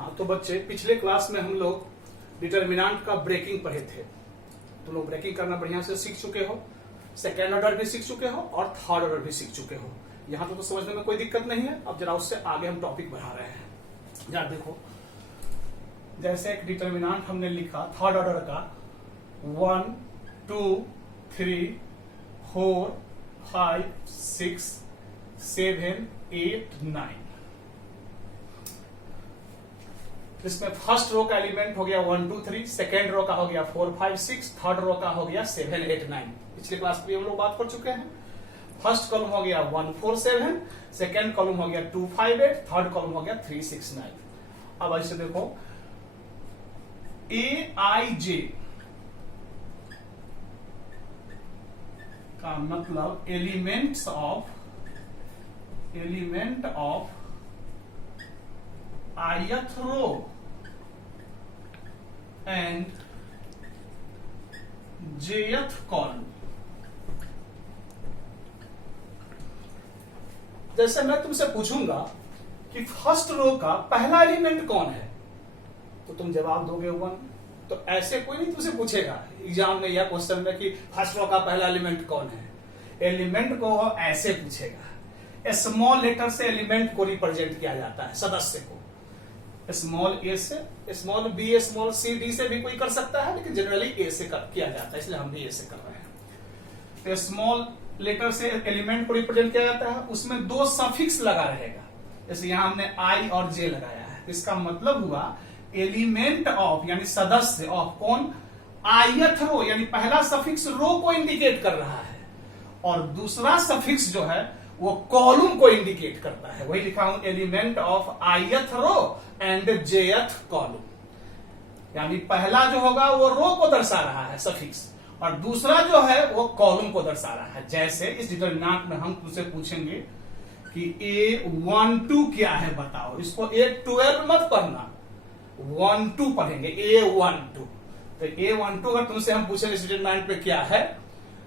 हाँ तो बच्चे, पिछले क्लास में हम लोग डिटर्मिनेंट का ब्रेकिंग पढ़े थे। तुम लोग ब्रेकिंग करना बढ़िया से सीख चुके हो, सेकेंड ऑर्डर भी सीख चुके हो और थर्ड ऑर्डर भी सीख चुके हो। यहाँ तो समझने में कोई दिक्कत नहीं है। अब जरा उससे आगे हम टॉपिक बढ़ा रहे हैं। जरा देखो, जैसे एक डिटर्मिनेंट हमने लिखा थर्ड ऑर्डर का 1 2 3 4 5 6 7 8 9। इसमें फर्स्ट रो का एलिमेंट हो गया 1 2 3, सेकेंड रो का हो गया 4 5 6, थर्ड रो का हो गया 7 8 9। पिछले क्लास में हम लोग बात कर चुके हैं। फर्स्ट कॉलम हो गया 1 4 7, सेकेंड कॉलम हो गया 2 5 8, थर्ड कॉलम हो गया 3 6 9। अब ऐसे देखो, ए आई जे का मतलब element of ith row and jth column. जैसे मैं तुमसे पूछूंगा कि फर्स्ट रो का पहला एलिमेंट कौन है, तो तुम जवाब दोगे 1। तो ऐसे कोई नहीं तुमसे पूछेगा एग्जाम में या क्वेश्चन में कि फर्स्ट रो का पहला एलिमेंट कौन है। एलिमेंट को ऐसे पूछेगा। स्मॉल लेटर से एलिमेंट को रिप्रेजेंट किया जाता है, सदस्य को। स्मॉल ए से, small B, small C, D से भी कोई कर सकता है, लेकिन जनरली ए से किया जाता है, इसलिए हम भी ए से कर रहे हैं। तो स्मॉल लेटर से एलिमेंट को रिप्रेजेंट किया जाता है, उसमें 2 सफिक्स लगा रहेगा। जैसे यहां हमने आई और जे लगाया है, इसका मतलब हुआ एलिमेंट ऑफ यानी सदस्य ऑफ कौन, ith रो, यानी पहला सफिक्स रो को इंडिकेट कर रहा है और दूसरा सफिक्स जो है वो कॉलम को इंडिकेट करता है। वही लिखा हूं, element of ith row and jth column. यानी पहला जो होगा वो रो को दर्शा रहा है सफिक्स, और दूसरा जो है वो कॉलम को दर्शा रहा है। जैसे इस डिटर्मिनेंट में हम तुझसे पूछेंगे कि A12 क्या है बताओ। इसको A12 मत पढ़ना, 1 2 पढ़ेंगे, A12। तो A12 अगर तुमसे हम पूछेंगे इस डिटर्मिनेंट पे क्या है,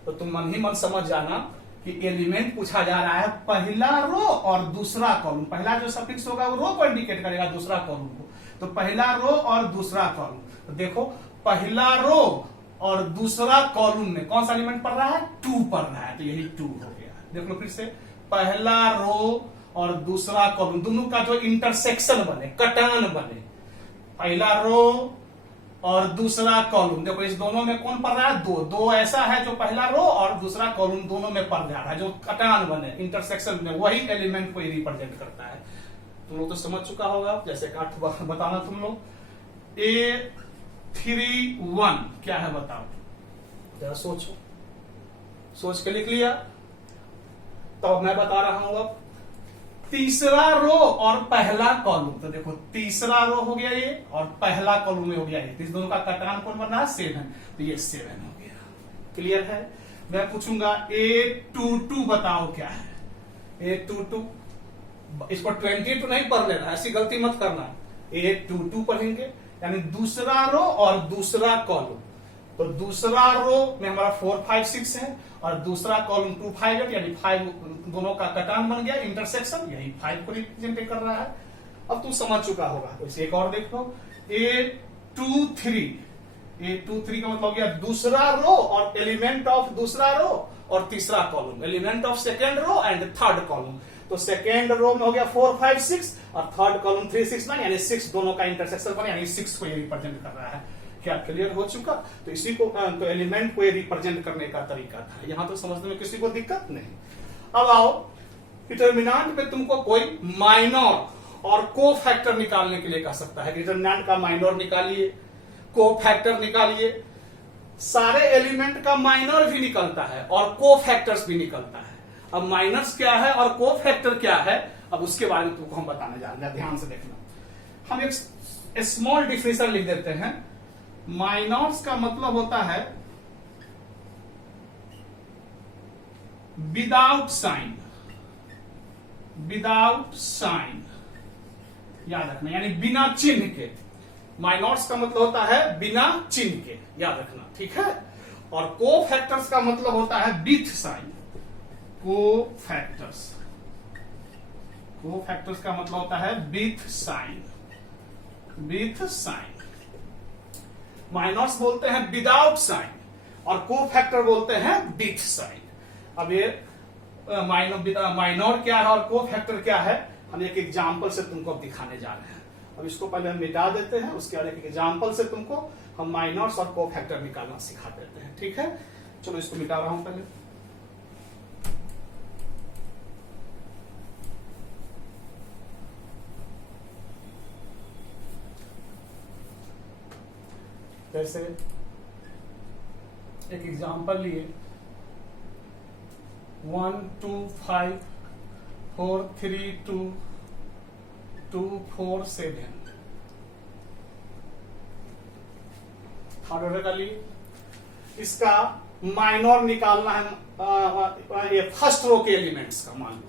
तो तुम मन ही मन समझ जाना कि एलिमेंट पूछा जा रहा है पहला रो और दूसरा कॉलम। पहला जो सफिक्स होगा वो रो को इंडिकेट करेगा, दूसरा कॉलम को। तो पहला रो और दूसरा कॉलम। तो देखो, पहला रो और दूसरा कॉलम में कौन सा एलिमेंट पढ़ रहा है, 2 पढ़ रहा है, तो यही 2 हो गया। देख लो फिर से, पहला रो और दूसरा कॉलम दोनों का जो इंटरसेक्शन बने, कटान बने, पहला रो और दूसरा कॉलम। देखो इस दोनों में कौन पढ़ रहा है, 2 ऐसा है जो पहला रो और दूसरा कॉलम दोनों में पढ़ रहा है, जो कटान बने, इंटरसेक्शन बने, वही एलिमेंट को रिप्रेजेंट करता है। तुम लोग तो समझ चुका होगा। जैसे काट बताना तुम लोग, A31 क्या है बताओ, जरा सोचो, सोच के लिख लिया। तो मैं बता रहा हूं अब तीसरा रो और पहला कॉलम। तो देखो, तीसरा रो हो गया ये और पहला कॉलम में हो गया ये, इस दोनों का कटान कौन बन रहा है, 7। तो ये 7 हो गया। क्लियर है। मैं पूछूंगा A22 बताओ क्या है। A22, इसको 22 नहीं पढ़ लेना, ऐसी गलती मत करना। A22 पढ़ेंगे, यानी दूसरा रो और दूसरा कॉलम। तो दूसरा रो में हमारा 4 5 6 है और दूसरा कॉलम 2 5 8, यानी 5 दोनों का कटान बन गया, इंटरसेक्शन, यही 5 को रिप्रेजेंट कर रहा है। अब तुम समझ चुका होगा। तो इसे एक और देखो, A23 का मतलब हो गया दूसरा रो और एलिमेंट ऑफ दूसरा रो और तीसरा column, element of second row and third column. तो सेकेंड रो में हो गया 4 5 6 और थर्ड कॉलम 3 6 9, यानी 6 दोनों का इंटरसेक्शन बना, यानी 6 को ये रिप्रेजेंट कर रहा है। क्या क्लियर हो चुका। तो इसी को तो एलिमेंट को रिप्रेजेंट करने का तरीका था। यहां तो समझने में किसी को दिक्कत नहीं। अब आओ, डिटर्मिनेंट में तुमको कोई माइनर और को फैक्टर निकालने के लिए कह सकता है। डिटर्मिनेंट का माइनर निकालिए, को फैक्टर निकालिए। सारे एलिमेंट का माइनर भी निकलता है और को फैक्टर्स भी निकलता है। अब माइनर्स क्या है और को फैक्टर क्या है, अब उसके बारे में तुमको हम बताने जा रहे हैं। ध्यान से देखना। हम एक स्मॉल डिफिनेशन लिख देते हैं। माइनर्स का मतलब होता है विदाउट साइन, विदाउट साइन, याद रखना, यानी बिना चिन्ह के। माइनर्स का मतलब होता है बिना चिन्ह के, याद रखना, ठीक है। और को फैक्टर्स का मतलब होता है विथ साइन। को फैक्टर्स का मतलब होता है with sine. With sine, minors बोलते हैं विदाउट साइन, और को फैक्टर बोलते हैं विथ साइन। अब ये माइनर क्या है और को फैक्टर क्या है, हम एक एग्जाम्पल से तुमको दिखाने जा रहे हैं। अब इसको पहले हम मिटा देते हैं, उसके बाद एक एग्जाम्पल से तुमको हम माइनर्स और को फैक्टर निकालना सिखा देते हैं, ठीक है। चलो इसको मिटा रहा हूं पहले। जैसे एक एग्जाम्पल लिए 1 2 5 4 3 2 2 4 7, थर्ड ऑर्डर का लिए इसका माइनर निकालना है, ये फर्स्ट रो के एलिमेंट्स का मान लो।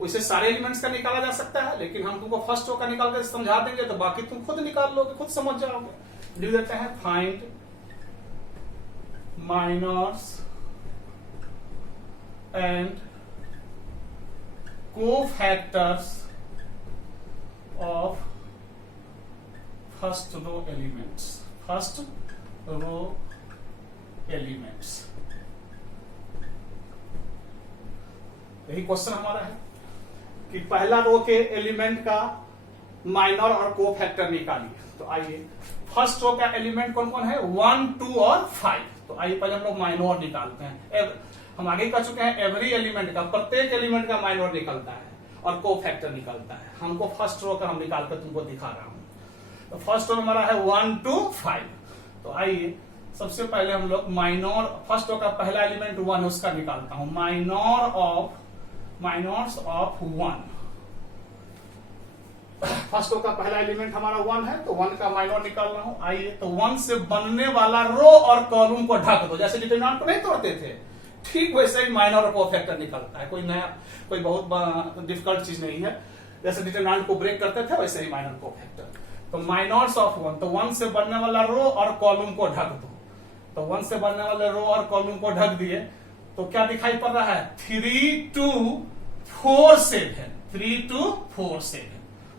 वैसे सारे एलिमेंट्स का निकाला जा सकता है, लेकिन हम तुमको फर्स्ट रो का निकाल कर समझा देंगे, तो बाकी तुम खुद निकाल लोगे, खुद समझ जाओगे। लिख देते हैं find minors and cofactors of first row elements, first row elements. यही क्वेश्चन हमारा है कि पहला रो के एलिमेंट का माइनर और को फैक्टर निकालिए। तो आइए फर्स्ट रो का एलिमेंट कौन कौन है, 1 2 और 5। तो आइए पहले हम लोग माइनर निकालते हैं। हम आगे कह चुके हैं एवरी एलिमेंट का, प्रत्येक एलिमेंट का माइनर निकलता है और को फैक्टर निकलता है। हमको फर्स्ट रो का हम निकाल कर तुमको दिखा रहा हूं। तो फर्स्ट रो में हमारा है 1 2 5। तो आइए सबसे पहले हम लोग माइनर, फर्स्ट रो का पहला एलिमेंट 1 उसका निकालता हूं। माइनर्स ऑफ 1, फर्स्ट रो का पहला एलिमेंट हमारा 1 है, तो 1 का माइनर निकाल रहा हूं। आइए तो 1 से बनने वाला रो और कॉलम को ढक दो, जैसे डिटरमिनेंट को नहीं तोड़ते थे, ठीक वैसे ही माइनर और को फैक्टर निकलता है। कोई नया, कोई बहुत डिफिकल्ट चीज नहीं है। जैसे डिटरमिनेंट को ब्रेक करते थे वैसे ही माइनर को फैक्टर। तो माइनर्स ऑफ 1, तो 1 से बनने वाला रो और कॉलम को ढक दो। तो 1 से बनने वाले रो और कॉलम को ढक दिए, तो क्या दिखाई पड़ रहा है, 3 2 4 7, 3 2 4 7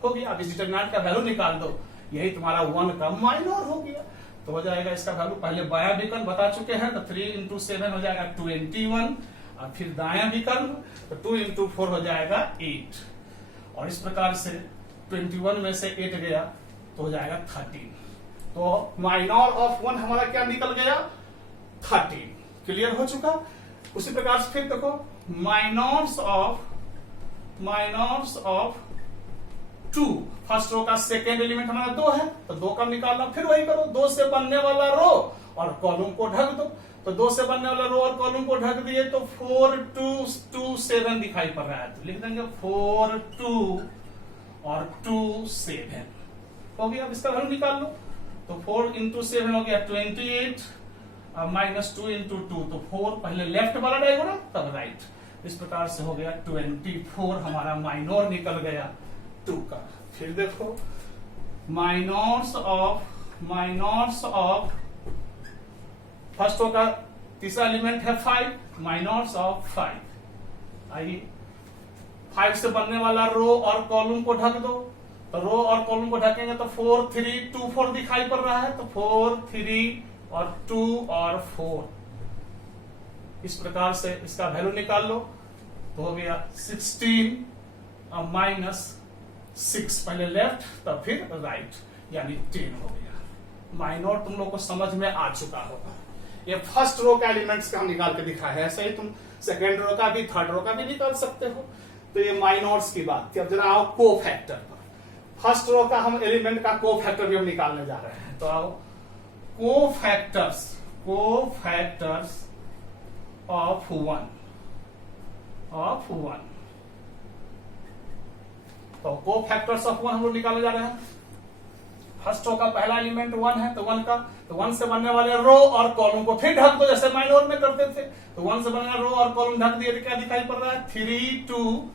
हो गया। अब इस डिटरमिनेंट का वैल्यू निकाल दो, यही तुम्हारा 1 का माइनर हो गया। तो हो जाएगा इसका वैल्यू, पहले बायां विकल्प बता चुके हैं, तो 3 × 7 हो जाएगा 21, और फिर दायां विकल्प तो 2 × 4 हो जाएगा 8, और इस प्रकार से 21 में से 8 गया तो हो जाएगा 13। तो माइनर ऑफ 1 हमारा क्या निकल गया, 13। क्लियर हो चुका। उसी प्रकार से फिर देखो माइनर्स ऑफ 2, फर्स्ट रो का सेकेंड एलिमेंट हमारा 2 है, तो 2 का निकालना, फिर वही करो, 2 से बनने वाला रो और कॉलम को ढक दो। तो 2 से बनने वाला रो और कॉलम को ढक दिए, तो 4 2 2 7 दिखाई पड़ रहा है, तो लिख देंगे 4 2 और 2 7 हो गया। अब इसका वैल्यू निकाल लो, तो 4 × 7 हो गया 28, माइनस 2 × 2, तो 4 पहले लेफ्ट वाला डायगोनल तब राइट। इस प्रकार से हो गया 24 हमारा माइनर निकल गया 2 का। फिर देखो माइनर्स ऑफ फर्स्ट रो का तीसरा एलिमेंट है 5, माइनर्स ऑफ 5। आइए 5 से बनने वाला रो और कॉलम को ढक दो, तो रो और कॉलम को ढकेंगे तो 4 3 2 4 दिखाई पड़ रहा है, तो 4 3 और 2 और 4। इस प्रकार से इसका वैल्यू निकाल लो, तो हो गया 16 और माइनस 6, पहले लेफ्ट तब फिर राइट, यानी 10 हो गया। माइनर तुम लोग को समझ में आ चुका होगा। ये फर्स्ट रो का एलिमेंट्स का हम निकाल के दिखा है, ऐसे ही तुम सेकेंड रो का भी, थर्ड रो का भी निकाल सकते हो। तो ये माइनर्स की बात थी। अब जरा आओ को फैक्टर पर। फर्स्ट रो का हम एलिमेंट का को फैक्टर भी हम निकालने जा रहे हैं। तो आओ को फैक्टर्स ऑफ 1, तो को फैक्टर्स ऑफ 1 हम लोग निकाले जा रहे हैं। फर्स्ट रो का पहला एलिमेंट 1 है, तो 1 का, तो 1 से बनने वाले रो और कॉलम को फिर ढक दो, जैसे माइनर में करते थे। तो 1 से बनने वाला रो और कॉलम ढक दिए, तो क्या दिखाई पड़ रहा है, 3 2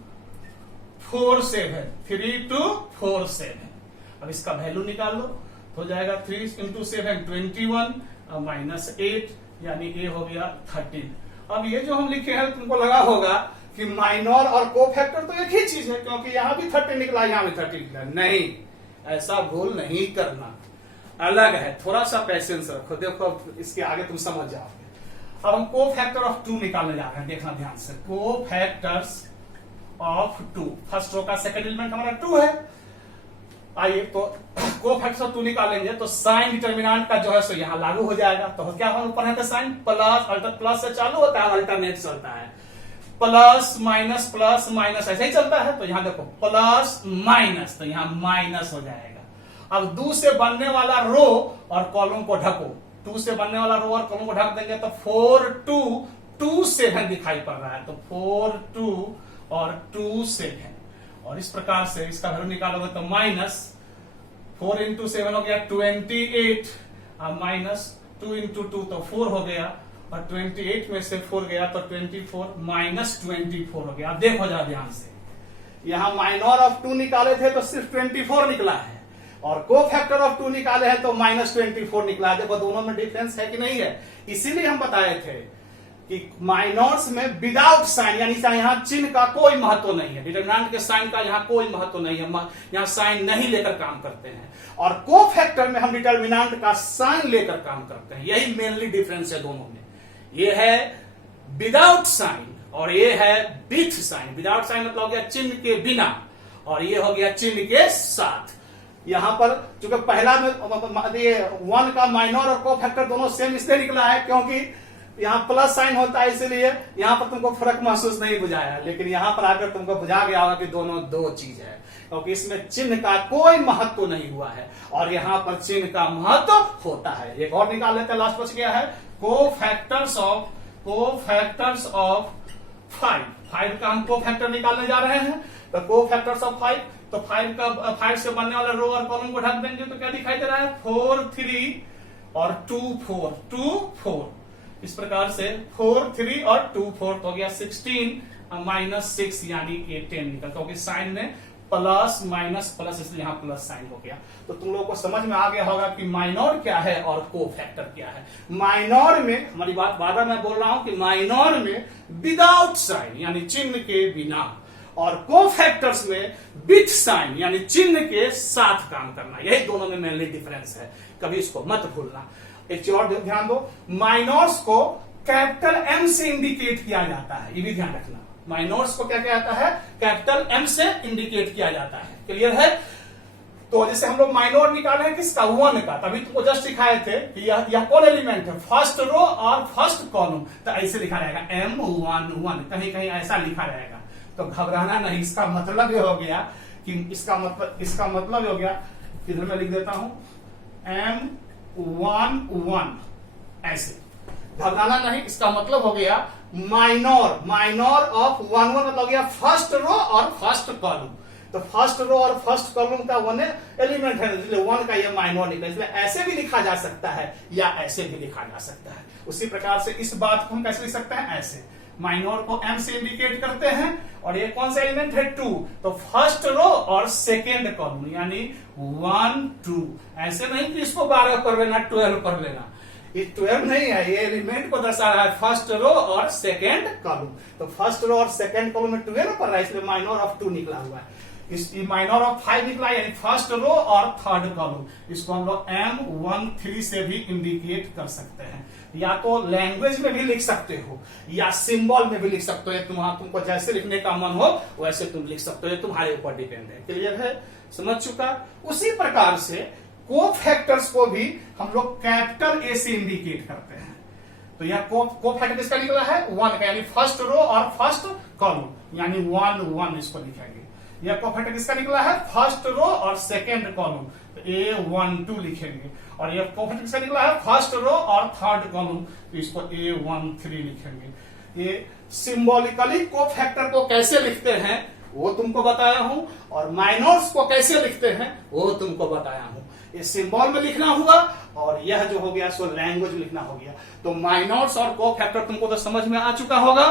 4 7, 3 2 4 7। अब इसका वैल्यू निकाल लो, हो जाएगा 3 × 7 21 और माइनस 8, यानी ये हो गया 13। अब ये जो हम लिखे हैं तुमको लगा होगा कि माइनर और को फैक्टर तो एक ही चीज है, क्योंकि यहां भी 13 निकला, यहां भी 13 निकला। नहीं, ऐसा भूल नहीं करना, अलग है, थोड़ा सा पेशेंस रखो। देखो इसके आगे तुम समझ जाओगे। अब हम कोफैक्टर ऑफ 2 निकालने जा रहे हैं, देखना ध्यान से। कोफैक्टर्स ऑफ 2, फर्स्ट रो का सेकंड एलिमेंट हमारा 2 है। आइए तो कोफैक्टर ऑफ 2 निकालेंगे तो साइन डिटर्मिनेंट का जो है सो यहाँ लागू हो जाएगा। तो क्या हम ऊपर है साइन प्लस से चालू होता है, अल्टरनेट चलता है, प्लस माइनस ऐसे ही चलता है। तो यहाँ देखो प्लस माइनस, तो यहाँ माइनस हो जाएगा। अब 2 से बनने वाला रो और कॉलम को ढको, 2 से बनने वाला रो और कॉलम को ढक देंगे तो 4 2 2 7 दिखाई पड़ रहा है। तो 4 2 और 2 7, और इस प्रकार से इसका वैल्यू निकालोगे तो माइनस 4 इंटू 7 हो गया 28, अब माइनस 2 इंटू 2 तो 4 हो गया, और 28 में से 4 गया तो 24 माइनस 24 हो गया। अब देखो जरा ध्यान से, यहां माइनर ऑफ 2 निकाले थे तो सिर्फ 24 निकला है, और कोफैक्टर ऑफ 2 निकाले हैं तो माइनस 24 निकला है। देखो दोनों में डिफरेंस है कि नहीं है। इसीलिए हम बताए थे कि माइनर्स में विदाउट साइन, यानी यहाँ चिन्ह का कोई महत्व नहीं है, डिटरमिनेंट के साइन का यहाँ कोई महत्व नहीं है, यहाँ साइन नहीं लेकर काम करते हैं। और कोफैक्टर में हम डिटरमिनेंट का साइन लेकर काम करते हैं, यही मेनली डिफरेंस है दोनों में। ये है विदाउट साइन और ये है विथ साइन। विदाउट साइन मतलब हो गया चिन्ह के बिना, और ये हो गया चिन्ह के साथ। यहां पर चूंकि पहला में 1 का माइनर और कोफैक्टर दोनों सेम इसलिए निकला है क्योंकि यहाँ प्लस साइन होता है, इसलिए यहाँ पर तुमको फर्क महसूस नहीं बुझाया, लेकिन यहाँ पर आकर तुमको बुझा गया होगा कि दोनों दो चीज है, क्योंकि इसमें चिन्ह का कोई महत्व नहीं हुआ है और यहाँ पर चिन्ह का महत्व होता है। एक और निकाल लेते हैं, लास्ट बच गया है कोफैक्टर्स ऑफ 5 का हम कोफैक्टर निकालने जा रहे हैं। तो कोफैक्टर्स ऑफ 5, तो 5 से बनने वाला रो और कॉलम को ढक देंगे तो क्या दिखाई दे रहा है 4 3 और 2 4 इस प्रकार से 4 3 और 2 4 तो हो गया 16 माइनस 6 यानी 10 निकल, क्योंकि साइन में प्लस माइनस प्लस इसलिए यहां प्लस साइन हो गया। तो तुम लोगों को समझ में आ गया होगा कि माइनर क्या है और कोफैक्टर क्या है। माइनर में हमारी बात बार मैं बोल रहा हूं कि माइनर में विदाउट साइन यानी चिन्ह के बिना, और कोफैक्टर्स में विथ साइन यानी चिन्ह के साथ काम करना, यही दोनों में मेनली डिफरेंस है, कभी इसको मत भूलना। एक चीज और ध्यान दो, माइनर्स को कैपिटल एम से इंडिकेट किया जाता है, ये भी ध्यान रखना। माइनर्स को क्या किया जाता है, कैपिटल एम से इंडिकेट किया जाता है। क्लियर है? तो जैसे हम लोग माइनर निकाले हैं किसका 1 का, तभी तुमको जस्ट सिखाए थे कि यह कौन एलिमेंट है, फर्स्ट रो और फर्स्ट कॉलम, तो ऐसे लिखा रहेगा M11, कहीं कहीं ऐसा लिखा रहेगा, तो घबराना नहीं। इसका मतलब ये हो गया कि इसका मतलब हो गया, इधर मैं लिख देता हूं M11, ऐसे घबराना नहीं। इसका मतलब हो गया माइनर ऑफ 1 मतलब हो गया फर्स्ट रो और फर्स्ट कॉलम, तो फर्स्ट रो और फर्स्ट कॉलम का 1 एलिमेंट है, इसलिए 1 का ये माइनर निकला। इसलिए ऐसे भी लिखा जा सकता है या ऐसे भी लिखा जा सकता है। उसी प्रकार से इस बात को हम कैसे लिख सकते हैं, ऐसे माइनर को एम से इंडिकेट करते हैं, और ये कौन सा एलिमेंट है 2, तो फर्स्ट रो और सेकेंड कॉलम यानी 1 2, ऐसे नहीं कि इसको 12 कर लेना 12 कर लेना, ये 12 नहीं है, ये एलिमेंट को दर्शा रहा है फर्स्ट रो और सेकेंड कॉलम। तो फर्स्ट रो और सेकेंड कॉलम में 12 पड़ रहा है, इसलिए माइनर ऑफ 2 निकला हुआ है। इस माइनर ऑफ 5 निकला यानी फर्स्ट रो और थर्ड कॉलम, इसको हम लोग M13 से भी इंडिकेट कर सकते हैं। या तो लैंग्वेज में भी लिख सकते हो या सिंबल में भी लिख सकते हो, तुमको जैसे लिखने का मन हो वैसे तुम लिख सकते हो, तुम्हारे ऊपर डिपेंड है। क्लियर है? समझ चुका? उसी प्रकार से कोफैक्टर्स को भी हम लोग कैपिटल ए से इंडिकेट करते हैं। तो यह कोफैक्टर किसका निकला है 1 का, यानी फर्स्ट रो और फर्स्ट कॉलम यानी 1 1 इसको लिखेंगे। यह कोफैक्टर किसका निकला है, फर्स्ट रो और सेकेंड कॉलम, तो A12 लिखेंगे। और यह कोफैक्टर किसका निकला है, फर्स्ट रो और थर्ड कॉलम, तो इसको A13 लिखेंगे। ये सिंबॉलिकली कोफैक्टर को कैसे लिखते हैं वो तुमको बताया हूं, और माइनर्स को कैसे लिखते हैं वो तुमको बताया हूं। ये सिंबल में लिखना हुआ और यह जो हो गया सो लैंग्वेज में लिखना हो गया। तो माइनर्स और कोफैक्टर तुमको तो समझ में आ चुका होगा,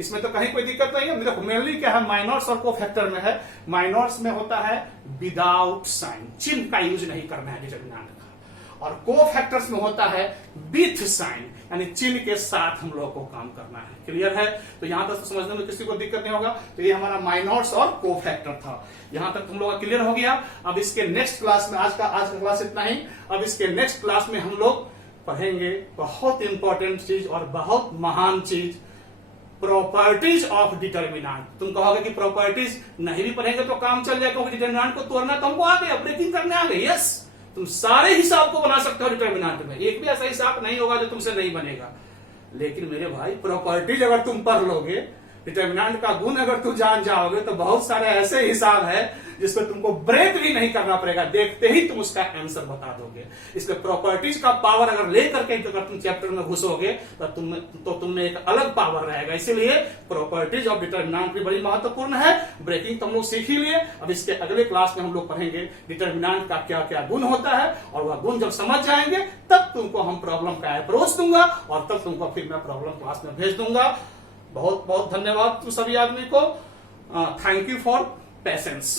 इसमें तो कहीं कोई दिक्कत नहीं है। देखो मेनली क्या है, माइनर्स और कोफैक्टर में है, माइनर्स में होता है विदाउट साइन, चिन्ह का यूज नहीं करना है डिटरमिनेंट का, और कोफैक्टर्स में होता है विथ साइन, यानी चिन्ह के साथ हम लोग को काम करना है। क्लियर है? तो यहां तक तो समझने में किसी को दिक्कत नहीं होगा। तो ये हमारा माइनॉट्स और कोफैक्टर था, यहां तक तुम लोग का क्लियर हो गया। अब इसके नेक्स्ट क्लास में, आज का क्लास इतना ही। अब इसके नेक्स्ट क्लास में हम लोग पढ़ेंगे बहुत इंपॉर्टेंट चीज और बहुत महान चीज, प्रॉपर्टीज ऑफ डिटर्मिनेंट। तुम कहोगे कि प्रॉपर्टीज नहीं भी पढ़ेंगे तो काम चल जाएगा, क्योंकि डिटर्मिनेंट को तोड़ना तो हमको आ गया, ब्रेकिंग करने आ गए। यस, तुम सारे हिसाब को बना सकते हो डिटर्मिनेंट में, एक भी ऐसा हिसाब नहीं होगा जो तुमसे नहीं बनेगा। लेकिन मेरे भाई प्रॉपर्टीज अगर तुम पढ़ लोगे, डिटर्मिनेंट का गुण अगर तुम जान जाओगे, तो बहुत सारे ऐसे हिसाब है जिसको तुमको ब्रेक भी नहीं करना पड़ेगा, देखते ही तुम उसका आंसर बता दोगे। इसलिए प्रॉपर्टीज का पावर अगर लेकर के अगर तुम चैप्टर में घुसोगे तो तुम में एक अलग पावर रहेगा। इसीलिए प्रॉपर्टीज ऑफ डिटर्मिनेंट भी बड़ी महत्वपूर्ण है। ब्रेकिंग तो हम लोग सीख ही लिए। अब इसके अगले क्लास में हम लोग पढ़ेंगे डिटर्मिनेंट का क्या क्या गुण होता है, और वह गुण जब समझ जाएंगे तब तुमको हम प्रॉब्लम का अप्रोच दूंगा, और तब तुमको फिर मैं प्रॉब्लम क्लास में भेज दूंगा। बहुत बहुत धन्यवाद तुम सभी आदमी को। Thank you for patience.